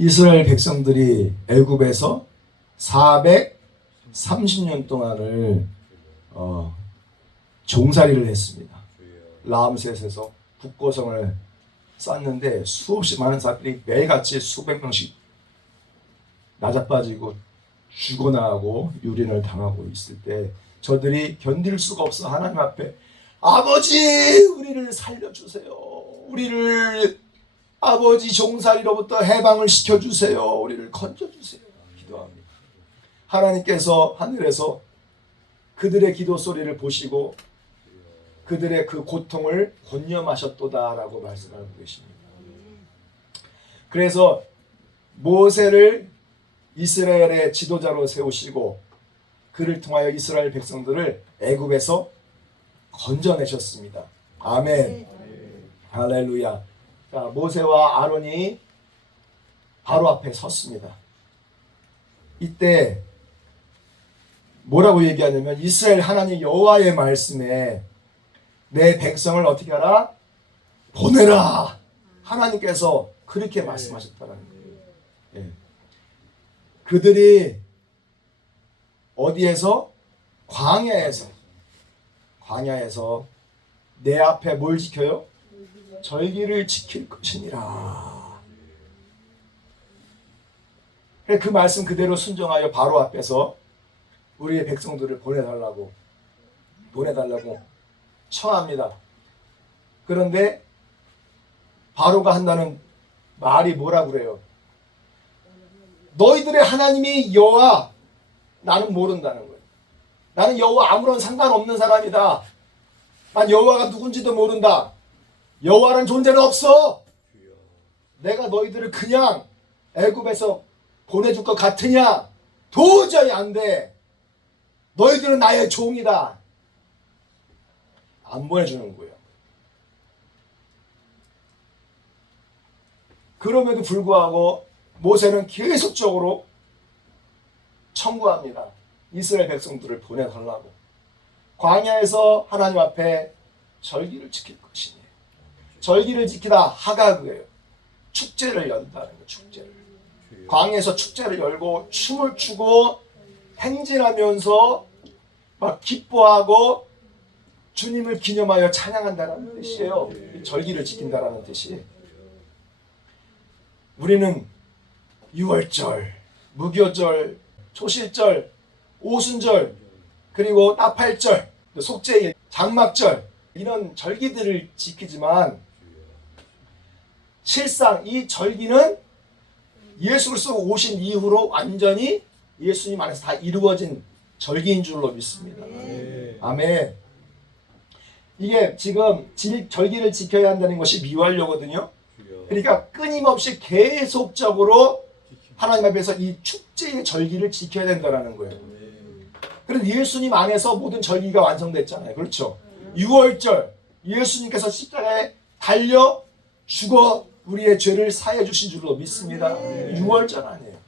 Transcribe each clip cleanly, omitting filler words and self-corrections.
이스라엘 백성들이 애굽에서 430년 동안을 종살이를 했습니다. 라암셋에서 북고성을 쌓는데 수없이 많은 사람들이 매일같이 수백 명씩 낮아빠지고 죽어나가고 유린을 당하고 있을 때 저들이 견딜 수가 없어 하나님 앞에 아버지 우리를 살려주세요. 우리를 아버지 종살이로부터 해방을 시켜주세요. 우리를 건져주세요. 기도합니다. 하나님께서 하늘에서 그들의 기도 소리를 보시고 그들의 그 고통을 권념하셨도다라고 말씀하고 계십니다. 그래서 모세를 이스라엘의 지도자로 세우시고 그를 통하여 이스라엘 백성들을 애굽에서 건져내셨습니다. 아멘. 할렐루야. 자, 모세와 아론이 바로 앞에 섰습니다. 이때 뭐라고 얘기하냐면 이스라엘 하나님 여호와의 말씀에 내 백성을 어떻게 하라? 보내라. 하나님께서 그렇게 말씀하셨다는 거예요. 예. 그들이 어디에서? 광야에서 내 앞에 뭘 지켜요? 절기를 지킬 것이니라. 그 말씀 그대로 순종하여 바로 앞에서 우리의 백성들을 보내달라고 청합니다. 그런데 바로가 한다는 말이 뭐라고 그래요? 너희들의 하나님이 여호와 나는 모른다는 거예요. 나는 여호와 아무런 상관없는 사람이다. 난 여호와가 누군지도 모른다. 여호와라는 존재는 없어. 내가 너희들을 그냥 애굽에서 보내줄 것 같으냐? 도저히 안 돼. 너희들은 나의 종이다. 안 보내주는 거예요. 그럼에도 불구하고 모세는 계속적으로 청구합니다. 이스라엘 백성들을 보내달라고. 광야에서 하나님 앞에 절기를 지킬 것이니. 절기를 지키다 하가그예요. 축제를 연다는 거예요. 축제를. 광야에서 축제를 열고 춤을 추고 행진하면서 막 기뻐하고 주님을 기념하여 찬양한다는 뜻이에요. 절기를 지킨다는 뜻이. 우리는 유월절, 무교절, 초실절, 오순절, 그리고 나팔절, 속죄일, 장막절 이런 절기들을 지키지만 실상 이 절기는 예수 그리스도 오신 이후로 완전히 예수님 안에서 다 이루어진 절기인 줄로 믿습니다. 아멘. 이게 지금 절기를 지켜야 한다는 것이 미완료거든요. 그러니까 끊임없이 계속적으로 하나님 앞에서 이 축제의 절기를 지켜야 된다는 거예요. 그런데 예수님 안에서 모든 절기가 완성됐잖아요. 그렇죠? 6월절 예수님께서 십자가에 달려 죽어 우리의 죄를 사해 주신 줄로 믿습니다. 6월절 아니에요.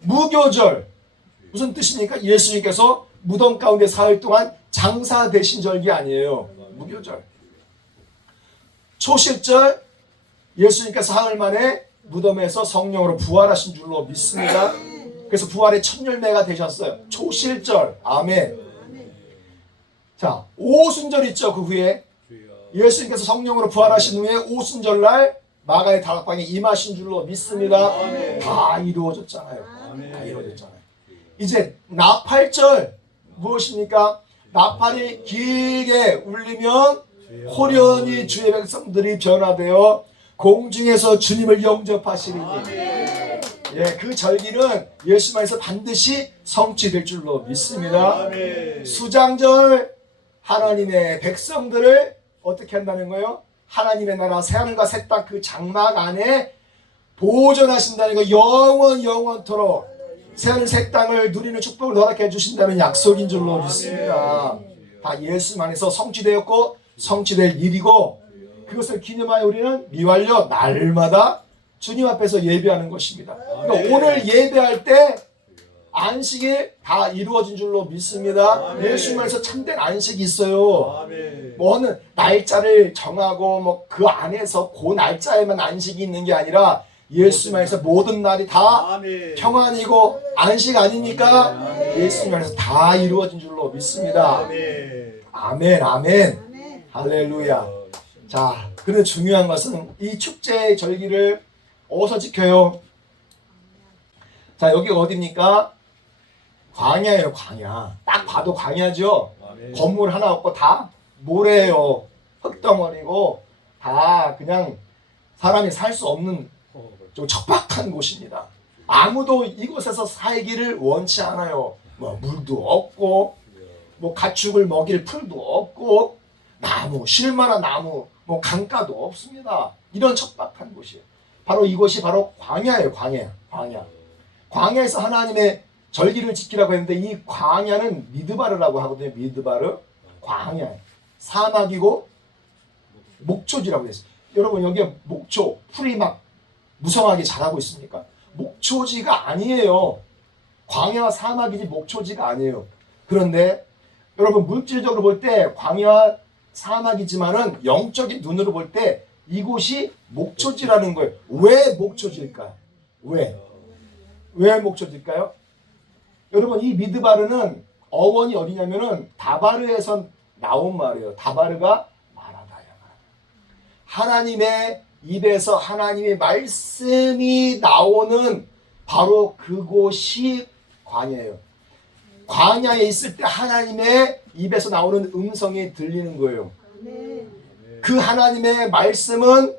무교절 무슨 뜻입니까? 예수님께서 무덤 가운데 사흘 동안 장사되신 절기 아니에요. 무교절. 초실절 예수님께서 사흘 만에 무덤에서 성령으로 부활하신 줄로 믿습니다. 그래서 부활의 첫 열매가 되셨어요. 초실절. 아멘. 자, 오순절 있죠. 그 후에 예수님께서 성령으로 부활하신 후에 오순절날 마가의 다락방에 임하신 줄로 믿습니다. 다 이루어졌잖아요. 다 이루어졌잖아요. 이제 나팔절 무엇입니까? 나팔이 길게 울리면 호련히 주의 백성들이 변화되어 공중에서 주님을 영접하시리니 그 절기는 예수 안에서 반드시 성취될 줄로 믿습니다. 수장절 하나님의 백성들을 어떻게 한다는 거예요? 하나님의 나라 새하늘과 새 땅 그 장막 안에 보존하신다는 거. 영원토록 새하늘 새 땅을 누리는 축복을 허락해 주신다는 약속인 줄로 믿습니다. 다 예수 안에서 성취되었고 성취될 일이고 그것을 기념하여 우리는 미완료 날마다 주님 앞에서 예배하는 것입니다. 그러니까 오늘 예배할 때 안식이 다 이루어진 줄로 믿습니다. 예수 안에서 참된 안식이 있어요. 뭐 어느 날짜를 정하고 뭐 그 안에서 그 날짜에만 안식이 있는 게 아니라 예수님 안에서 모든 날이 다 아멘. 평안이고 안식 아닙니까? 예수님 안에서 다 이루어진 줄로 믿습니다. 아멘. 아멘, 아멘, 할렐루야. 자, 그런데 중요한 것은 이 축제의 절기를 어디서 지켜요? 자, 여기가 어디입니까? 광야예요, 광야. 딱 봐도 광야죠. 아멘. 건물 하나 없고 다 모래예요. 흙덩어리고 다 그냥 사람이 살 수 없는 좀 척박한 곳입니다. 아무도 이곳에서 살기를 원치 않아요. 뭐 물도 없고 뭐 가축을 먹일 풀도 없고 나무, 쉴만한 나무, 뭐 강가도 없습니다. 이런 척박한 곳이에요. 바로 이곳이 바로 광야예요. 광야. 광야에서 하나님의 절기를 지키라고 했는데 이 광야는 미드바르라고 하거든요. 미드바르. 광야. 사막이고 목초지라고 했어요. 여러분 여기에 목초, 풀이 막 무성하게 자라고 있습니까? 목초지가 아니에요. 광야와 사막이지 목초지가 아니에요. 그런데 여러분 물질적으로 볼 때 광야 사막이지만은 영적인 눈으로 볼 때 이곳이 목초지라는 거예요. 왜 목초지일까요? 왜 목초지일까요? 여러분 이 미드바르는 어원이 어디냐면은 다바르에서 나온 말이에요. 다바르가 말하다야. 하나님의 입에서 하나님의 말씀이 나오는 바로 그곳이 광야예요. 광야에 있을 때 하나님의 입에서 나오는 음성이 들리는 거예요. 그 하나님의 말씀은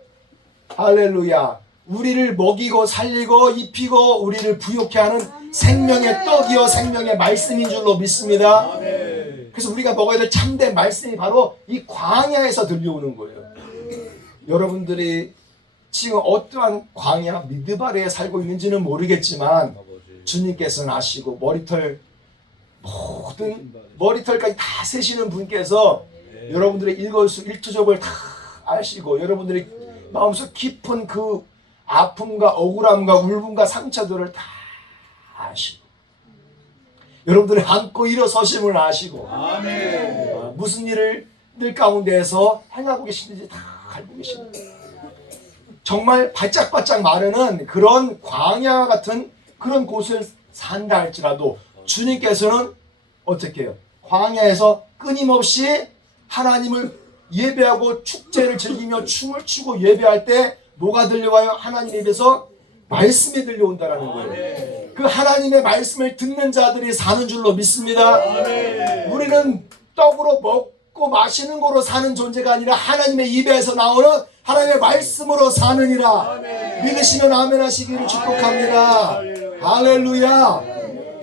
할렐루야 우리를 먹이고 살리고 입히고 우리를 부욕케 하는 생명의 떡이요 생명의 말씀인 줄로 믿습니다. 그래서 우리가 먹어야 될 참된 말씀이 바로 이 광야에서 들려오는 거예요. 여러분들이 지금 어떠한 광야 미드바르에 살고 있는지는 모르겠지만 주님께서는 아시고 모든 머리털까지 다 세시는 분께서 여러분들의 일거수일투족을 다 아시고 여러분들의 마음속 깊은 그 아픔과 억울함과 울분과 상처들을 다 아시고 여러분들의 안고 일어서심을 아시고 무슨 일을 늘 가운데에서 행하고 계시는지 다 알고 계십니다. 정말 바짝바짝 마르는 그런 광야 같은 그런 곳을 산다 할지라도 주님께서는 어떻게 해요? 광야에서 끊임없이 하나님을 예배하고 축제를 즐기며 춤을 추고 예배할 때 뭐가 들려와요? 하나님 입에서 말씀이 들려온다라는 거예요. 그 하나님의 말씀을 듣는 자들이 사는 줄로 믿습니다. 우리는 떡으로 먹고 마시는 거로 사는 존재가 아니라 하나님의 입에서 나오는 하나님의 말씀으로 사느니라. 믿으시면 아멘 하시기를 축복합니다. 할렐루야.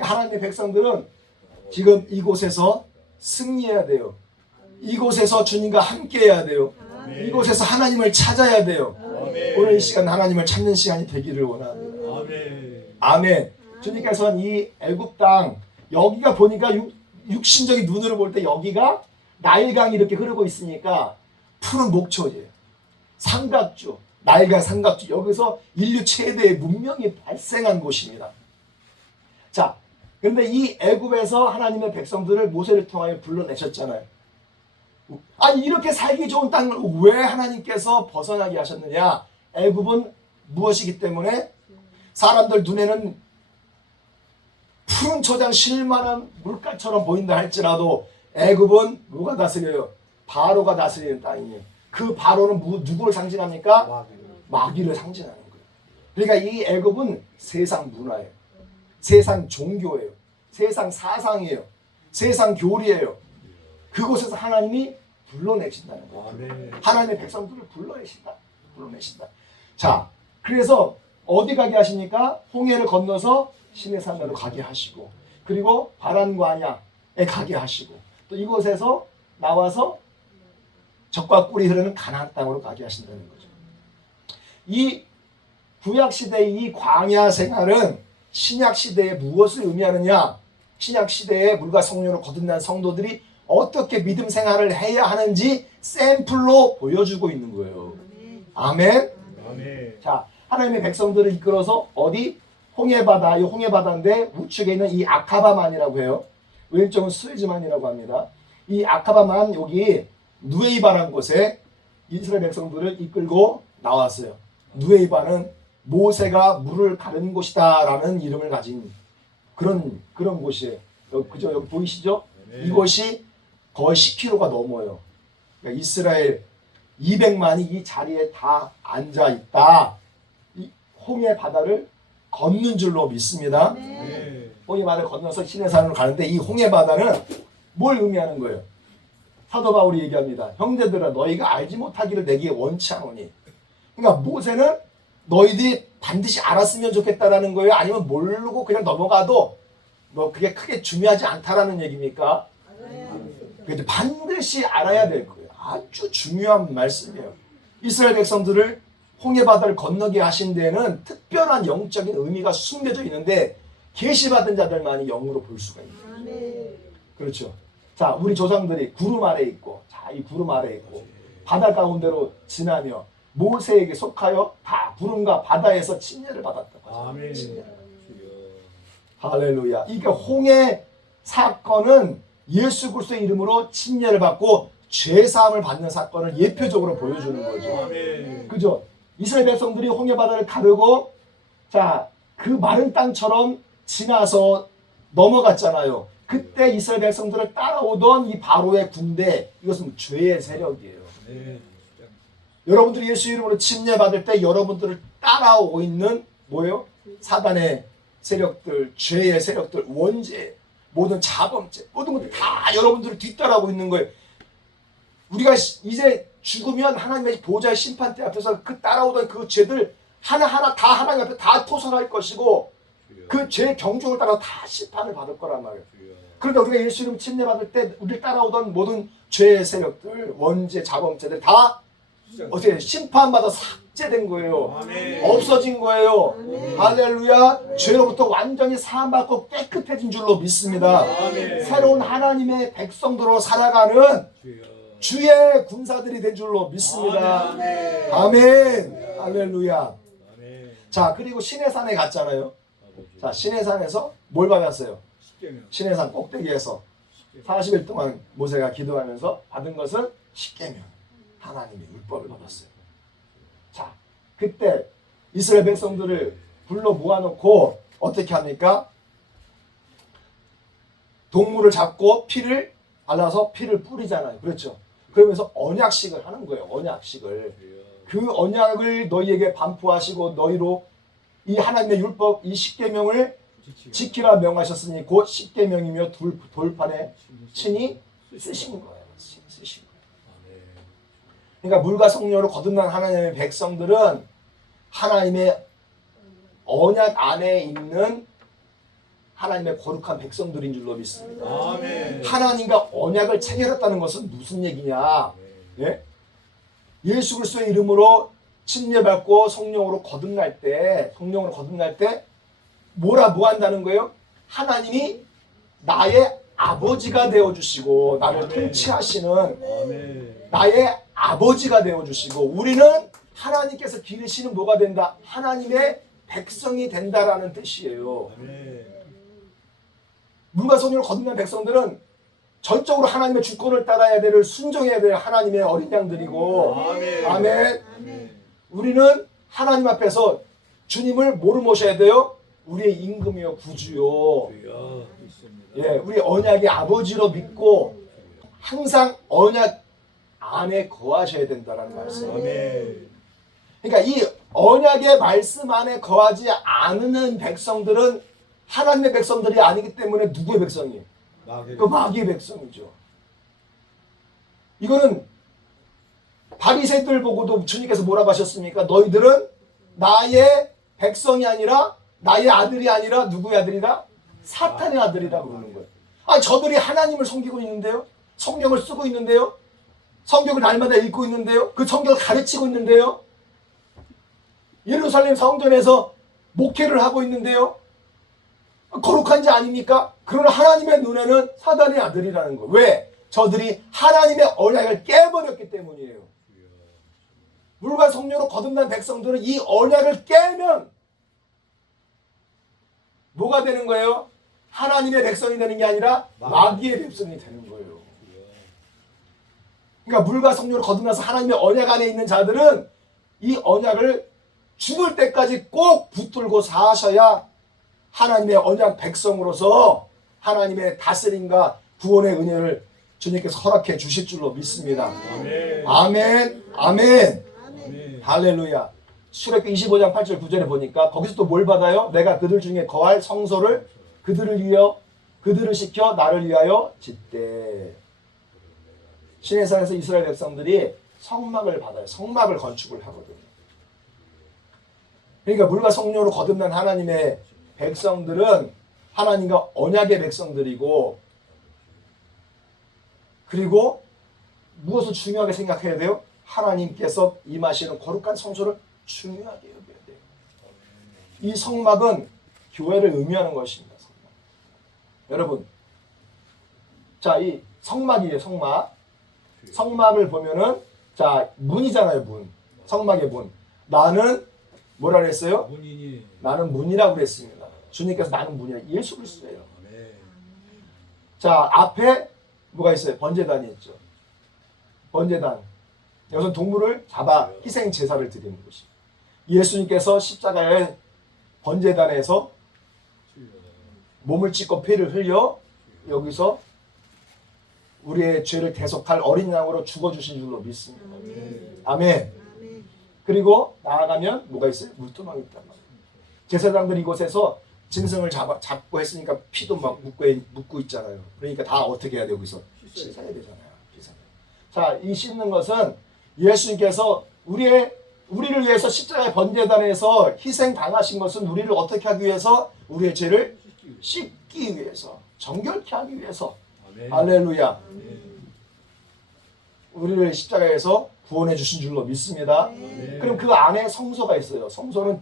하나님의 백성들은 지금 이곳에서 승리해야 돼요. 이곳에서 주님과 함께 해야 돼요. 이곳에서 하나님을 찾아야 돼요. 오늘 이 시간 하나님을 찾는 시간이 되기를 원합니다. 아멘. 주님께서는 이 애굽 땅 여기가 보니까 육신적인 눈으로 볼 때 여기가 나일강이 이렇게 흐르고 있으니까 푸른 목초지예요. 삼각주, 나일강 삼각주 여기서 인류 최대의 문명이 발생한 곳입니다. 자, 그런데 이 애굽에서 하나님의 백성들을 모세를 통하여 불러내셨잖아요. 아니 이렇게 살기 좋은 땅을 왜 하나님께서 벗어나게 하셨느냐? 애굽은 무엇이기 때문에 사람들 눈에는 푸른 초장 실만한 물가처럼 보인다 할지라도 애굽은 누가 다스려요? 바로가 다스리는 땅이에요. 그 바로는 누구를 상징합니까? 마귀를 상징하는 거예요. 그러니까 이 애굽은 세상 문화예요. 세상 종교예요. 세상 사상이에요. 세상 교리예요. 그곳에서 하나님이 불러내신다는 거예요. 하나님의 백성들을 불러내신다. 자, 그래서 어디 가게 하십니까? 홍해를 건너서 시내산으로 가게 하시고 그리고 바란과냐에 가게 하시고 또 이곳에서 나와서 젖과 꿀이 흐르는 가나안 땅으로 가게 하신다는 거죠. 이 구약시대의 이 광야 생활은 신약시대에 무엇을 의미하느냐? 신약시대에 물과 성령으로 거듭난 성도들이 어떻게 믿음 생활을 해야 하는지 샘플로 보여주고 있는 거예요. 아멘. 자, 하나님의 백성들을 이끌어서 어디? 홍해바다, 이 홍해바다인데 우측에 있는 이 아카바만이라고 해요. 왼쪽은 수에즈만이라고 합니다. 이 아카바만 여기 누에이바라는 곳에 이스라엘 백성들을 이끌고 나왔어요. 누에이바는 모세가 물을 가른 곳이다라는 이름을 가진 그런 곳이에요. 그죠? 여기 보이시죠? 네. 이곳이 거의 10km가 넘어요. 그러니까 이스라엘 200만이 이 자리에 다 앉아 있다. 이 홍해 바다를 걷는 줄로 믿습니다. 네. 홍해 바다를 건너서 시내산으로 가는데 이 홍해 바다는 뭘 의미하는 거예요? 사도 바울이 얘기합니다. 형제들아 너희가 알지 못하기를 내게 원치 않으니. 그러니까 모세는 너희들이 반드시 알았으면 좋겠다라는 거예요? 아니면 모르고 그냥 넘어가도 뭐 그게 크게 중요하지 않다라는 얘기입니까? 그래도 반드시 알아야 될 거예요. 아주 중요한 말씀이에요. 이스라엘 백성들을 홍해 바다를 건너게 하신 데에는 특별한 영적인 의미가 숨겨져 있는데 계시받은 자들만이 영으로 볼 수가 있어요. 그렇죠. 자, 우리 조상들이 구름 아래 있고, 자, 이 구름 아래 있고, 바다 가운데로 지나며 모세에게 속하여 다 구름과 바다에서 침례를 받았다고 하죠. 아멘. 침례. 할렐루야. 이게 홍해 사건은 예수 그리스도의 이름으로 침례를 받고 죄 사함을 받는 사건을 예표적으로 보여주는 거죠. 아멘. 그죠? 이스라엘 백성들이 홍해 바다를 가르고 자, 그 마른 땅처럼 지나서 넘어갔잖아요. 그때 이스라엘 백성들을 따라오던 이 바로의 군대, 이것은 죄의 세력이에요. 네. 여러분들이 예수 이름으로 침례 받을 때 여러분들을 따라오고 있는 뭐예요? 사단의 세력들, 죄의 세력들, 원죄, 모든 자범죄, 모든 것들 다 여러분들을 뒤따라오고 있는 거예요. 우리가 이제 죽으면 하나님의 보좌의 심판대 앞에서 그 따라오던 그 죄들 하나하나 다 하나님 앞에 다 토설할 것이고 그 죄의 경중을 따라 다 심판을 받을 거란 말이에요. 그러니까 우리가 예수 이름 침례 받을 때 우리를 따라오던 모든 죄의 세력들, 원죄, 자범죄들 다 어떻게 심판받아 삭제된 거예요. 아멘. 없어진 거예요. 할렐루야. 죄로부터 완전히 사함받고 깨끗해진 줄로 믿습니다. 아멘. 새로운 하나님의 백성들로 살아가는 주의 군사들이 된 줄로 믿습니다. 아멘. 아멘. 할렐루야. 아멘. 자, 그리고 시내산에 갔잖아요. 자, 시내산에서 뭘 받았어요? 시내산 꼭대기에서 40일 동안 모세가 기도하면서 받은 것은 십계명, 하나님의 율법을 받았어요. 자, 그때 이스라엘 백성들을 불러 모아놓고 어떻게 합니까? 동물을 잡고 피를 발라서 피를 뿌리잖아요. 그렇죠? 그러면서 언약식을 하는 거예요. 언약식을. 그 언약을 너희에게 반포하시고 너희로 이 하나님의 율법, 이 십계명을 지키라 명하셨으니 곧 십계명이며 돌판에 친히 쓰신 거예요. 쓰신 거예요. 그러니까 물과 성령으로 거듭난 하나님의 백성들은 하나님의 언약 안에 있는 하나님의 거룩한 백성들인 줄로 믿습니다. 아멘. 하나님과 언약을 체결했다는 것은 무슨 얘기냐? 예? 예수 그리스도의 이름으로 침례받고 성령으로 거듭날 때 뭐 한다는 거예요? 하나님이 나의 아버지가 되어 주시고 나를 통치하시는 아멘. 나의 아버지가 되어 주시고 우리는 하나님께서 기르시는 뭐가 된다? 하나님의 백성이 된다라는 뜻이에요. 아멘. 물과 성령으로 거듭난 백성들은 전적으로 하나님의 주권을 따라야 될 순종해야 될 하나님의 어린 양들이고 아멘. 아멘. 우리는 하나님 앞에서 주님을 뭐로 모셔야 돼요? 우리의 임금이요 구주요. 예, 우리 언약의 아버지로 믿고 항상 언약 안에 거하셔야 된다라는 말씀. 아멘. 그러니까 이 언약의 말씀 안에 거하지 않는 백성들은 하나님의 백성들이 아니기 때문에 누구의 백성이에요? 그 마귀의 백성이죠. 이거는 바리새인들 보고도 주님께서 뭐라고 하셨습니까? 너희들은 나의 백성이 아니라 나의 아들이 아니라 누구의 아들이다? 사탄의 아들이다 그러는 거예요. 아니 저들이 하나님을 섬기고 있는데요. 성경을 쓰고 있는데요. 성경을 날마다 읽고 있는데요. 그 성경을 가르치고 있는데요. 예루살렘 성전에서 목회를 하고 있는데요. 거룩한 자 아닙니까? 그러나 하나님의 눈에는 사단의 아들이라는 거예요. 왜? 저들이 하나님의 언약을 깨버렸기 때문이에요. 물과 성령으로 거듭난 백성들은 이 언약을 깨면 뭐가 되는 거예요? 하나님의 백성이 되는 게 아니라 마귀의 백성이 되는 거예요. 그러니까 물과 성령으로 거듭나서 하나님의 언약 안에 있는 자들은 이 언약을 죽을 때까지 꼭 붙들고 사셔야 하나님의 언약 백성으로서 하나님의 다스림과 구원의 은혜를 주님께서 허락해 주실 줄로 믿습니다. 아멘. 아멘, 아멘, 아멘. 할렐루야. 출애굽기 25장 8절 9절에 보니까 거기서 또 뭘 받아요? 내가 그들 중에 거할 성소를 그들을 시켜 나를 위하여 짓되. 시내산에서 이스라엘 백성들이 성막을 받아요. 성막을 건축을 하거든요. 그러니까 물과 성령으로 거듭난 하나님의 백성들은 하나님과 언약의 백성들이고, 그리고 무엇을 중요하게 생각해야 돼요? 하나님께서 임하시는 거룩한 성소를 중요하게 여겨야 돼요. 이 성막은 교회를 의미하는 것입니다. 성막. 여러분, 자, 이 성막이에요. 성막. 성막을 보면은, 자, 문이잖아요. 문. 성막의 문. 나는 뭐라 그랬어요? 문인이. 나는 문이라고 그랬습니다. 주님께서 나는 문이라. 예수 그리스도예요. 아멘. 자, 앞에 뭐가 있어요? 번제단이 있죠. 번제단. 여기서 동물을 잡아 희생 제사를 드리는 곳이. 예수님께서 십자가의 번제단에서 몸을 찢고 피를 흘려 여기서 우리의 죄를 대속할 어린 양으로 죽어주신 줄로 믿습니다. 아멘. 그리고 나아가면 뭐가 있어요? 물두멍이 있단 말이에요. 제사장들이 이곳에서 짐승을 잡고 했으니까 피도 막 묻고 있잖아요. 그러니까 다 어떻게 해야 돼요? 여기서 씻어야 되잖아요. 씻어야. 자, 이 씻는 것은 예수님께서 우리를 위해서 십자가의 번제단에서 희생 당하신 것은 우리를 어떻게 하기 위해서? 우리의 죄를 씻기 위해서, 정결케 하기 위해서. 아멘. 할렐루야. 아멘. 우리를 십자가에서 구원해 주신 줄로 믿습니다. 아멘. 그럼 그 안에 성소가 있어요. 성소는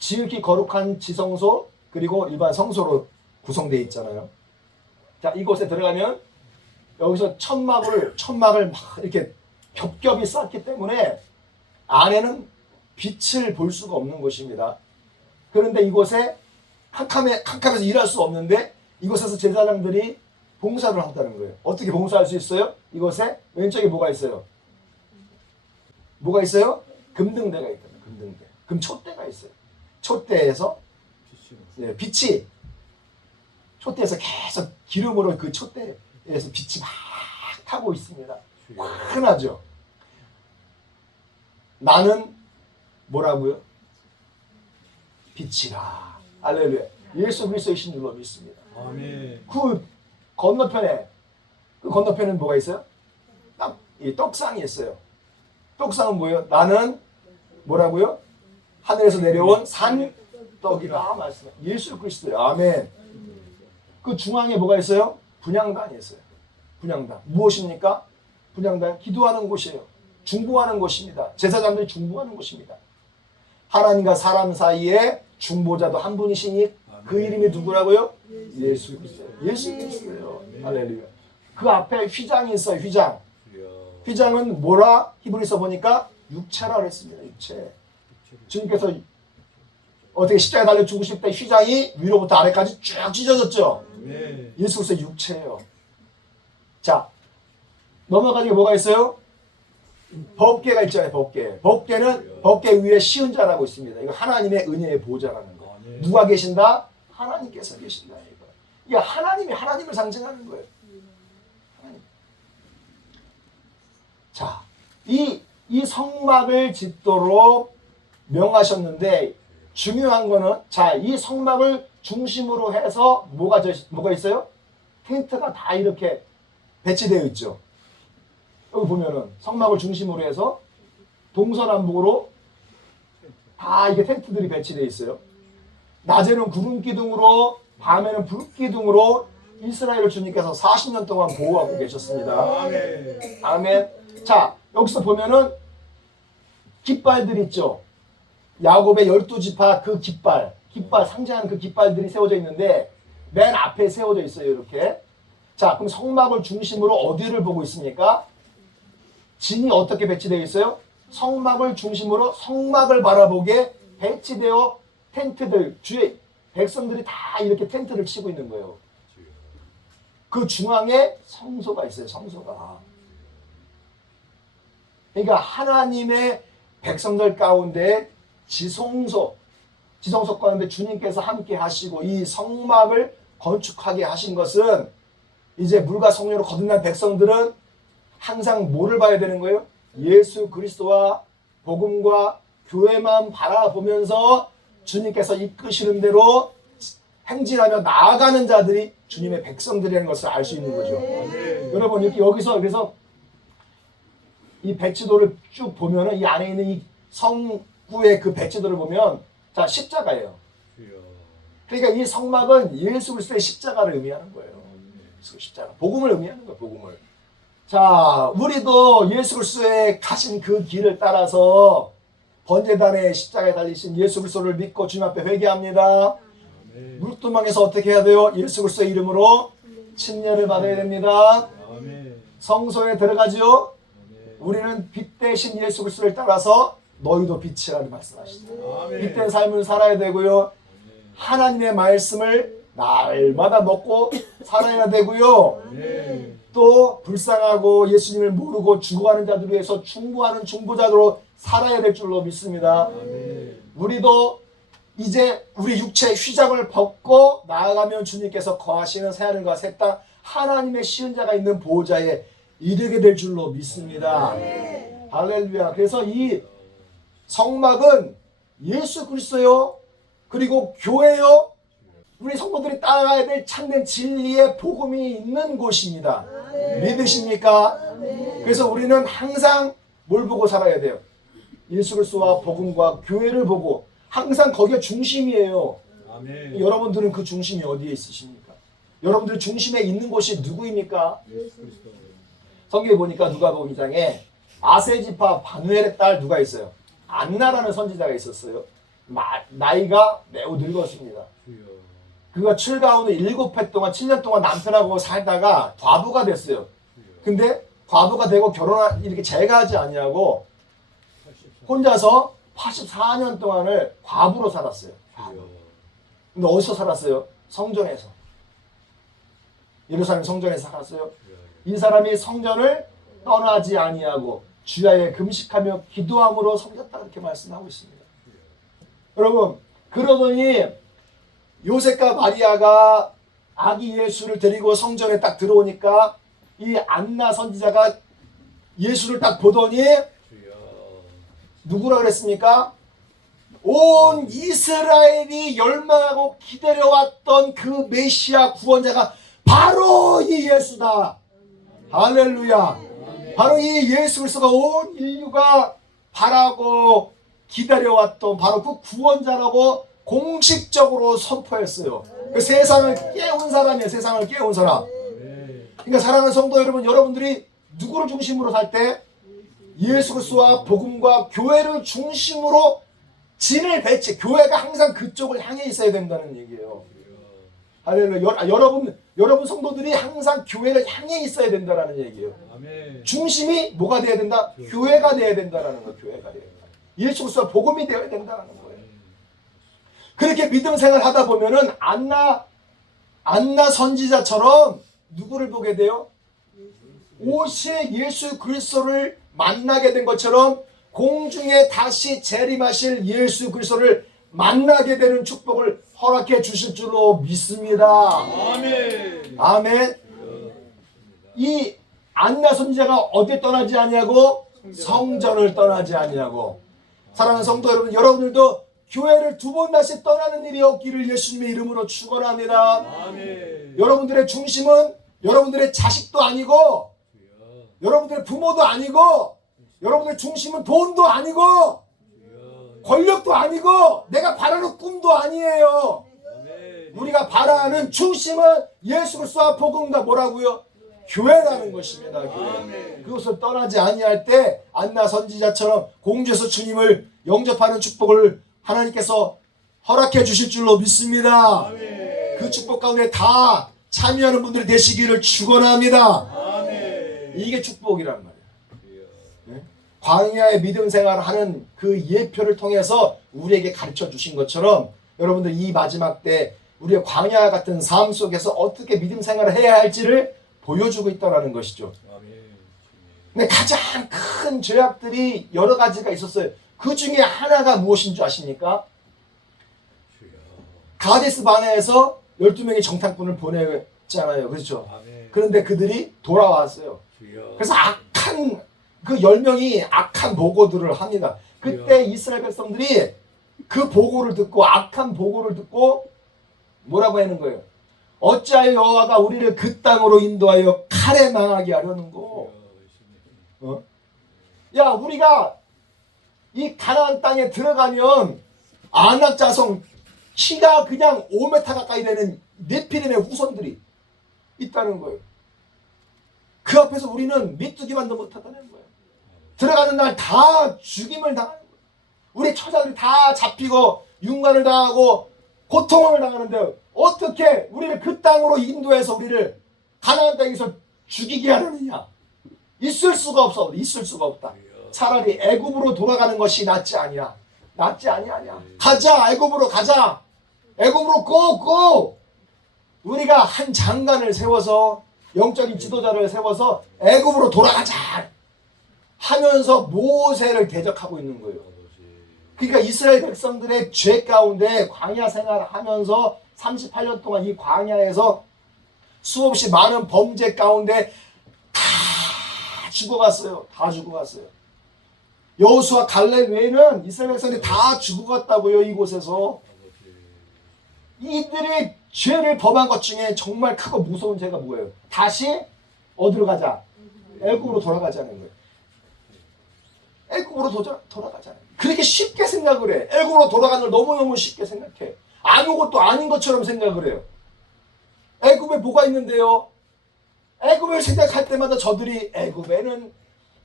지극히 거룩한 지성소 그리고 일반 성소로 구성되어 있잖아요. 자, 이곳에 들어가면 여기서 천막을 막 이렇게 겹겹이 쌓기 때문에 안에는 빛을 볼 수가 없는 곳입니다. 그런데 이곳에 캄캄해서 일할 수 없는데 이곳에서 제사장들이 봉사를 한다는 거예요. 어떻게 봉사할 수 있어요? 이곳에 왼쪽에 뭐가 있어요? 뭐가 있어요? 금등대가 있거든요. 금등대. 금촛대가 있어요. 촛대에서 빛이 촛대에서 계속 기름으로 그 촛대에서 빛이 막 타고 있습니다. 환하죠. 나는 뭐라고요? 빛이라. 할렐루야. 예수 그리스도이신 줄로 믿습니다. 아멘. 그 건너편에는 뭐가 있어요? 이 떡상이 있어요. 떡상은 뭐예요? 나는 뭐라고요? 하늘에서 내려온 산떡이다 말씀. 예수 그리스도예요. 아멘. 그 중앙에 뭐가 있어요? 분향단이 있어요. 분향단. 무엇입니까? 분향단. 기도하는 곳이에요. 중보하는 곳입니다. 제사장들이 중보하는 곳입니다. 하나님과 사람 사이에 중보자도 한 분이시니 그 이름이 누구라고요? 예수 그리스도예요. 예수 그리스도예요. 할렐루야. 그 앞에 휘장이 있어요. 휘장. 휘장은 뭐라? 히브리서 보니까 육체라 그랬습니다. 육체. 주님께서 어떻게 십자가에 달려 죽으실 때 휘장이 위로부터 아래까지 쭉 찢어졌죠. 예수 그리스도의 육체예요. 자, 넘어가는 게 뭐가 있어요? 법궤가 있잖아요. 법궤. 법궤는 법궤 위에 시은 자라고 있습니다. 이거 하나님의 은혜의 보좌라는 거. 누가 계신다? 하나님께서 계신다. 이거 하나님을 상징하는 거예요. 하나님. 자, 이 성막을 짓도록 명하셨는데 중요한 거는, 자, 이 성막을 중심으로 해서 뭐가 있어요? 텐트가 다 이렇게 배치되어 있죠. 여기 보면은 성막을 중심으로 해서 동서남북으로 다 이게 텐트들이 배치되어 있어요. 낮에는 구름 기둥으로, 밤에는 불 기둥으로 이스라엘을 주님께서 40년 동안 보호하고 계셨습니다. 아멘. 아멘. 자, 여기서 보면은 깃발들 있죠. 야곱의 12지파 그 깃발 상징하는 그 깃발들이 세워져 있는데 맨 앞에 세워져 있어요. 이렇게. 자, 그럼 성막을 중심으로 어디를 보고 있습니까? 진이 어떻게 배치되어 있어요? 성막을 중심으로 성막을 바라보게 배치되어 텐트들, 주의 백성들이 다 이렇게 텐트를 치고 있는 거예요. 그 중앙에 성소가 있어요. 성소가. 그러니까 하나님의 백성들 가운데 지성소 가운데 주님께서 함께 하시고 이 성막을 건축하게 하신 것은 이제 물과 성령으로 거듭난 백성들은 항상 뭐를 봐야 되는 거예요? 예수 그리스도와 복음과 교회만 바라보면서 주님께서 이끄시는 대로 행진하며 나아가는 자들이 주님의 백성들이라는 것을 알 수 있는 거죠. 여러분 여기서 그래서 이 배치도를 쭉 보면은 이 안에 있는 이 성구의 그 배치도를 보면 자 십자가예요. 그러니까 이 성막은 예수 그리스도의 십자가를 의미하는 거예요. 십자가, 복음을 의미하는 거예요. 복음을. 자, 우리도 예수 그리스도의 가신 그 길을 따라서 번제단의 십자가에 달리신 예수 그리스도를 믿고 주님 앞에 회개합니다. 물두멍에서 어떻게 해야 돼요? 예수 그리스도의 이름으로 침례를 받아야 됩니다. 성소에 들어가지요. 우리는 빛 대신 예수 그리스도를 따라서 너희도 빛이라는 말씀하시죠. 빛된 삶을 살아야 되고요. 하나님의 말씀을 날마다 먹고 살아야 되고요. 또 불쌍하고 예수님을 모르고 죽어가는 자들 위해서 중보하는 중보자로 살아야 될 줄로 믿습니다. 우리도 이제 우리 육체의 휘장을 벗고 나아가면 주님께서 거하시는 새하늘과 새 땅 하나님의 시은자가 있는 보호자에 이르게 될 줄로 믿습니다. 할렐루야. 그래서 이 성막은 예수 그리스도요, 그리고 교회요, 우리 성도들이 따라가야 될 참된 진리의 복음이 있는 곳입니다. 믿으십니까? 그래서 우리는 항상 뭘 보고 살아야 돼요? 예수 그리스도와 복음과 교회를 보고 항상 거기가 중심이에요. 아멘. 여러분들은 그 중심이 어디에 있으십니까? 여러분들 중심에 있는 곳이 누구입니까? 성경에 보니까 누가복음 2장에 아세지파 바누엘의 딸 누가 있어요? 안나라는 선지자가 있었어요. 나이가 매우 늙었습니다. 그가 출가 후 7해 동안 7년 동안 남편하고 살다가 과부가 됐어요. 근데 과부가 되고 이렇게 재가하지 아니하고 혼자서 84년 동안을 과부로 살았어요. 근데 어디서 살았어요? 성전에서. 예루살렘 성전에서 살았어요. 이 사람이 성전을 떠나지 아니하고 주야에 금식하며 기도함으로 섬겼다 이렇게 말씀하고 있습니다. 여러분, 그러더니 요셉과 마리아가 아기 예수를 데리고 성전에 딱 들어오니까 이 안나 선지자가 예수를 딱 보더니 누구라 그랬습니까? 온 이스라엘이 열망하고 기다려왔던 그 메시아 구원자가 바로 이 예수다. 할렐루야. 바로 이 예수 그리스도가 온 인류가 바라고 기다려왔던 바로 그 구원자라고 공식적으로 선포했어요. 그 세상을 깨운 사람이에요. 세상을 깨운 사람. 그러니까 사랑하는 성도 여러분, 여러분들이 누구를 중심으로 살 때 예수 그리스도와 복음과 교회를 중심으로 진을 배치, 교회가 항상 그쪽을 향해 있어야 된다는 얘기예요. 할렐루야. 여러분 성도들이 항상 교회를 향해 있어야 된다는 얘기예요. 중심이 뭐가 돼야 된다? 교회가 돼야 된다는 거예요. 교회가 돼야 된다. 예수 그리스도와 복음이 되어야 된다는 거예요. 그렇게 믿음 생활 하다 보면은 안나 선지자처럼 누구를 보게 돼요? 오실 예수 그리스도를 만나게 된 것처럼 공중에 다시 재림하실 예수 그리스도를 만나게 되는 축복을 허락해 주실 줄로 믿습니다. 아멘. 아멘. 이 안나 선지자가 어디 떠나지 아니하고 성전을 떠나지 아니하고. 사랑하는 성도 여러분, 여러분들도 교회를 2번 다시 떠나는 일이 없기를 예수님의 이름으로 축원합니다. 아멘. 여러분들의 중심은 여러분들의 자식도 아니고 여러분들의 부모도 아니고 여러분들의 중심은 돈도 아니고 권력도 아니고 내가 바라는 꿈도 아니에요. 우리가 바라는 중심은 예수 그리스도와 복음과 뭐라고요? 교회라는 것입니다. 교회. 그것을 떠나지 아니할 때 안나 선지자처럼 공주에서 주님을 영접하는 축복을 하나님께서 허락해 주실 줄로 믿습니다. 그 축복 가운데 다 참여하는 분들이 되시기를 축원합니다. 이게 축복이란 말이에요. 네? 광야의 믿음 생활을 하는 그 예표를 통해서 우리에게 가르쳐 주신 것처럼 여러분들 이 마지막 때 우리의 광야 같은 삶 속에서 어떻게 믿음 생활을 해야 할지를 보여주고 있다는 것이죠. 근데 가장 큰 죄악들이 여러 가지가 있었어요. 그 중에 하나가 무엇인 줄 아십니까? 주여. 가데스 바네에서 12명의 정탐꾼을 보냈잖아요. 그렇죠? 아멘. 그런데 그들이 돌아왔어요. 주여. 그래서 악한 그 10명이 악한 보고들을 합니다. 그때 이스라엘 백성들이 그 보고를 듣고 악한 보고를 듣고 뭐라고 하는 거예요? 어찌하여 여호와가 우리를 그 땅으로 인도하여 칼에 망하게 하려는고? 야, 우리가 이 가나안 땅에 들어가면 아낙 자손 키가 그냥 5m 가까이 되는 네피림의 후손들이 있다는 거예요. 그 앞에서 우리는 밑두기만도 못하다는 거예요. 들어가는 날 다 죽임을 당하는 거예요. 우리 처자들이 다 잡히고 윤관을 당하고 고통을 당하는데 어떻게 우리를 그 땅으로 인도해서 우리를 가나안 땅에서 죽이게 하려느냐? 있을 수가 없어. 있을 수가 없다. 차라리 애굽으로 돌아가는 것이 낫지 아니야. 낫지 아니야. 가자. 애굽으로 가자. 애굽으로 고! 우리가 한 장관을 세워서 영적인 지도자를 세워서 애굽으로 돌아가자 하면서 모세를 대적하고 있는 거예요. 그러니까 이스라엘 백성들의 죄 가운데 광야 생활을 하면서 38년 동안 이 광야에서 수없이 많은 범죄 가운데 다 죽어갔어요. 다 죽어갔어요. 여호수아 갈렙 외에는 이스라엘 백성들이 다 죽어갔다고요. 이곳에서. 이들이 죄를 범한 것 중에 정말 크고 무서운 죄가 뭐예요? 다시 어디로 가자? 애굽으로 돌아가자는 거예요. 애굽으로 돌아가자는 거예요. 그렇게 쉽게 생각을 해. 애굽으로 돌아가는 걸 너무너무 쉽게 생각해. 아무것도 아닌 것처럼 생각을 해요. 애굽에 뭐가 있는데요? 애굽을 생각할 때마다 저들이 애굽에는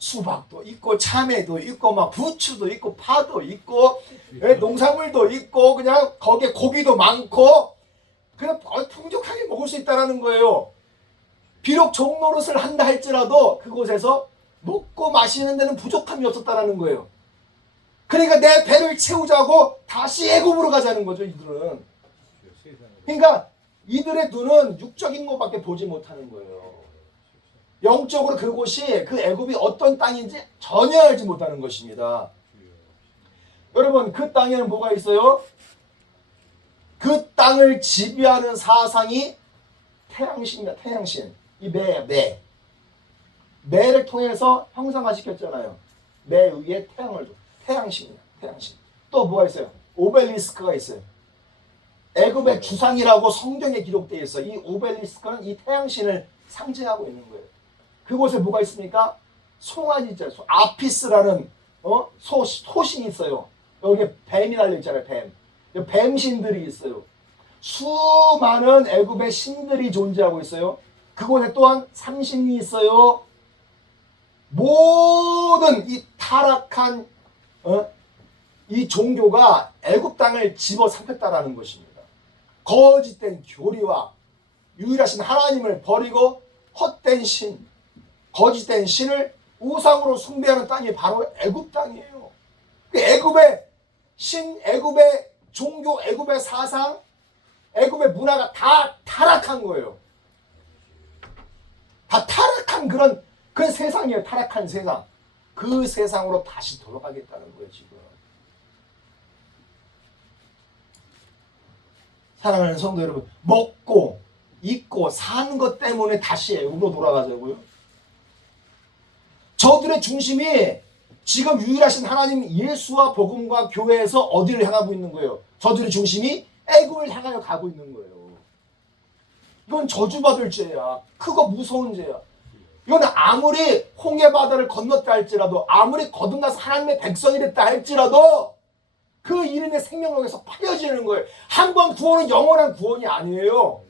수박도 있고 참외도 있고 막 부추도 있고 파도 있고 농산물도 있고 그냥 거기에 고기도 많고 그냥 풍족하게 먹을 수 있다는 거예요. 비록 종노릇을 한다 할지라도 그곳에서 먹고 마시는 데는 부족함이 없었다는 거예요. 그러니까 내 배를 채우자고 다시 애굽으로 가자는 거죠. 이들은. 그러니까 이들의 눈은 육적인 것밖에 보지 못하는 거예요. 영적으로 그곳이 그 애굽이 어떤 땅인지 전혀 알지 못하는 것입니다. 여러분 그 땅에는 뭐가 있어요? 그 땅을 지배하는 사상이 태양신입니다. 태양신. 이 매를 통해서 형상화시켰잖아요. 매 위에 태양을 줘. 태양신입니다. 태양신. 또 뭐가 있어요? 오벨리스크가 있어요. 애굽의 주상이라고 성경에 기록되어 있어요. 이 오벨리스크는 이 태양신을 상징하고 있는 거예요. 그곳에 뭐가 있습니까? 송아지 있잖아요. 아피스라는 소신이 있어요. 여기에 뱀이 달려있잖아요. 뱀신들이 있어요. 수많은 애굽의 신들이 존재하고 있어요. 그곳에 또한 삼신이 있어요. 모든 이 타락한 이 종교가 애굽 땅을 집어삼켰다라는 것입니다. 거짓된 교리와 유일하신 하나님을 버리고 헛된 신, 거짓된 신을 우상으로 숭배하는 땅이 바로 애굽 땅이에요. 애굽의 신, 애굽의 종교, 애굽의 사상, 애굽의 문화가 다 타락한 거예요. 다 타락한 그런 세상이에요. 타락한 세상. 그 세상으로 다시 돌아가겠다는 거예요. 지금. 사랑하는 성도 여러분, 먹고 입고 사는 것 때문에 다시 애굽으로 돌아가자고요. 저들의 중심이 지금 유일하신 하나님 예수와 복음과 교회에서 어디를 향하고 있는 거예요? 저들의 중심이 애굽을 향하여 가고 있는 거예요. 이건 저주받을 죄야. 크고 무서운 죄야. 이건 아무리 홍해 바다를 건넜다 할지라도, 아무리 거듭나서 하나님의 백성이 됐다 할지라도 그 이름의 생명력에서 파여지는 거예요. 한 번 구원은 영원한 구원이 아니에요.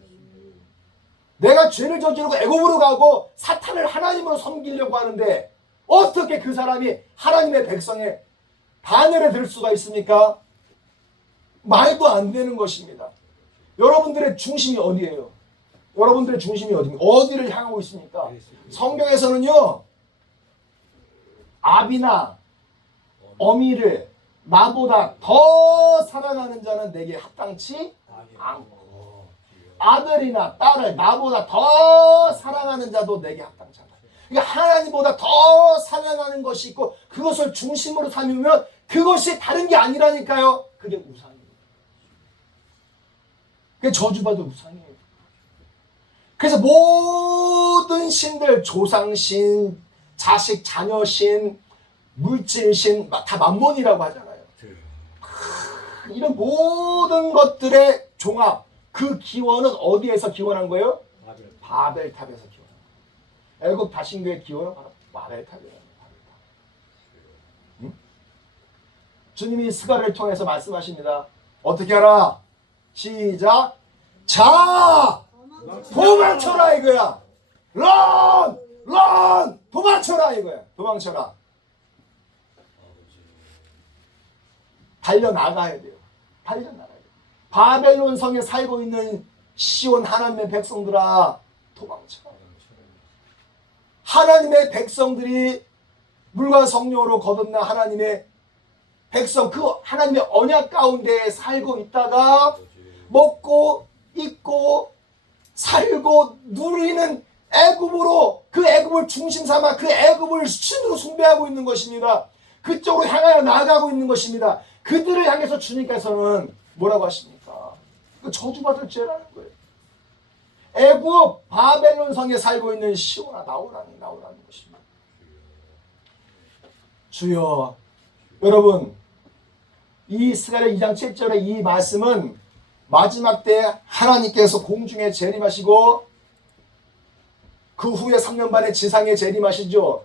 내가 죄를 저지르고 애굽으로 가고 사탄을 하나님으로 섬기려고 하는데 어떻게 그 사람이 하나님의 백성의 반열에 들 수가 있습니까? 말도 안 되는 것입니다. 여러분들의 중심이 어디예요? 여러분들의 중심이 어디입니까? 어디를 향하고 있습니까? 성경에서는요, 아비나 어미를 나보다 더 사랑하는 자는 내게 합당치 않고, 아들이나 딸을 나보다 더 사랑하는 자도 내게 합당치 않다. 그러니까 하나님보다 더 사랑하는 것이 있고 그것을 중심으로 삼으면 그것이 다른 게 아니라니까요. 그게 우상이에요. 그게 저주받을 우상이에요. 그래서 모든 신들, 조상신, 자식, 자녀신, 물질신 다 만몬이라고 하잖아요. 이런 모든 것들의 종합, 그 기원은 어디에서 기원한 거예요? 바벨탑에서 기원한 거예요. 애굽 다신교의 기원은 바로 바벨탑이에요. 응? 주님이 스가랴를 통해서 말씀하십니다. 어떻게 하라? 시작. 자, 도망쳐라 이거야. 런! 도망쳐라 이거야. 도망쳐라. 달려나가야 돼요. 달려나가야 돼요. 바벨론 성에 살고 있는 시온 하나님의 백성들아, 도망쳐라. 하나님의 백성들이 물과 성령으로 거듭나 하나님의 백성, 그 하나님의 언약 가운데 살고 있다가 먹고 입고 살고 누리는 애굽으로, 그 애굽을 중심 삼아 그 애굽을 신으로 숭배하고 있는 것입니다. 그쪽으로 향하여 나아가고 있는 것입니다. 그들을 향해서 주님께서는 뭐라고 하십니까? 그 저주받을 죄라는 거예요. 애굽 바벨론 성에 살고 있는 시온아, 나오라는 것입니다. 주여, 여러분, 이 스가랴 2장 7절의 이 말씀은 마지막 때 하나님께서 공중에 재림하시고 그 후에 3년 반에 지상에 재림하시죠.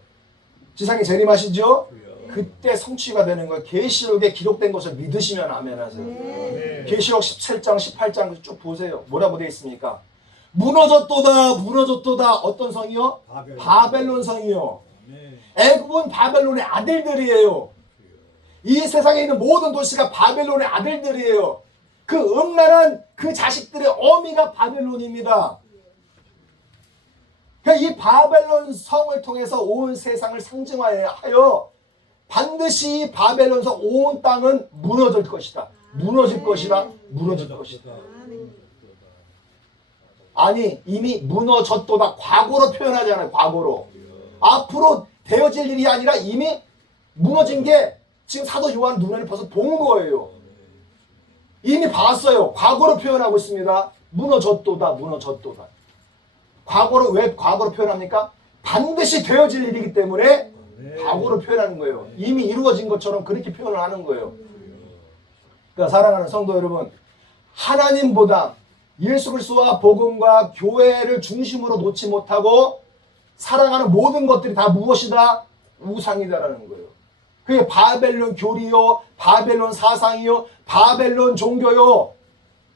지상에 재림하시죠. 그때 성취가 되는 거예요. 계시록에 기록된 것을 믿으시면 아멘 하세요. 계시록 17장 18장 쭉 보세요. 뭐라고 되어 있습니까? 무너졌도다. 어떤 성이요? 바벨론 성이요. 애굽은 바벨론의 아들들이에요. 이 세상에 있는 모든 도시가 바벨론의 아들들이에요. 그 음란한 그 자식들의 어미가 바벨론입니다. 그러니까 이 바벨론 성을 통해서 온 세상을 상징하여 반드시 이 바벨론 성 온 땅은 무너질 것이다. 무너질 것이다. 아니, 이미 무너졌도다. 과거로 표현하잖아요. 과거로. 앞으로 되어질 일이 아니라 이미 무너진 게 지금 사도 요한 눈을 벌써 본 거예요. 이미 봤어요. 과거로 표현하고 있습니다. 무너졌도다. 왜 과거로 표현합니까? 반드시 되어질 일이기 때문에 과거로 표현하는 거예요. 이미 이루어진 것처럼 그렇게 표현을 하는 거예요. 그러니까 사랑하는 성도 여러분, 하나님보다 예수 그리스도와 복음과 교회를 중심으로 놓지 못하고 사랑하는 모든 것들이 다 무엇이다? 우상이다라는 거예요. 그게 바벨론 교리요, 바벨론 사상이요, 바벨론 종교요,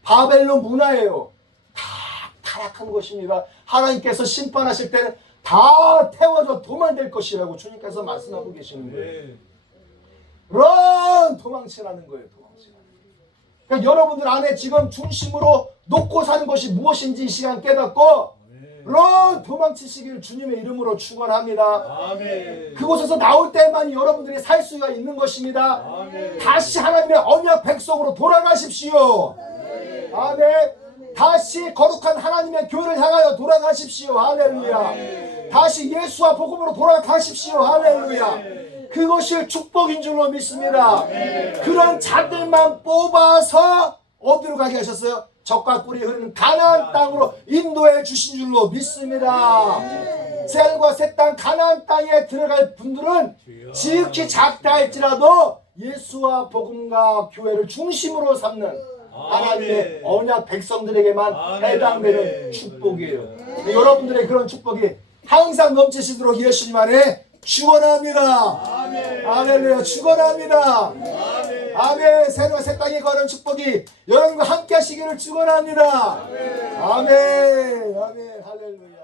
바벨론 문화예요. 다 타락한 것입니다. 하나님께서 심판하실 때는 다 태워져 도망될 것이라고 주님께서 말씀하고 계시는 거예요. 도망치라는 거예요. 그러니까 여러분들 안에 지금 중심으로 놓고 사는 것이 무엇인지 이 시간 깨닫고 도망치시길 주님의 이름으로 축원합니다. 그곳에서 나올 때만 여러분들이 살 수가 있는 것입니다. 다시 하나님의 언약 백성으로 돌아가십시오. 아멘. 다시 거룩한 하나님의 교회를 향하여 돌아가십시오. 할렐루야. 다시 예수와 복음으로 돌아가십시오. 할렐루야. 그것이 축복인 줄로 믿습니다. 그런 자들만 뽑아서 어디로 가게 하셨어요? 젖과 꿀이 흐르는 가나안 땅으로 인도해 주신 줄로 믿습니다. 셀과 새 땅 가나안 땅에 들어갈 분들은 지극히 작다 할지라도 예수와 복음과 교회를 중심으로 삼는 하나님의 언약 백성들에게만 해당되는 축복이에요. 여러분들의 그런 축복이 항상 넘치시도록 예수님 안에 축원합니다. 할렐루야. 축원합니다. 아멘. 새로운 새 땅에 거하는 축복이 여러분과 함께 하시기를 축원합니다. 아멘. 할렐루야.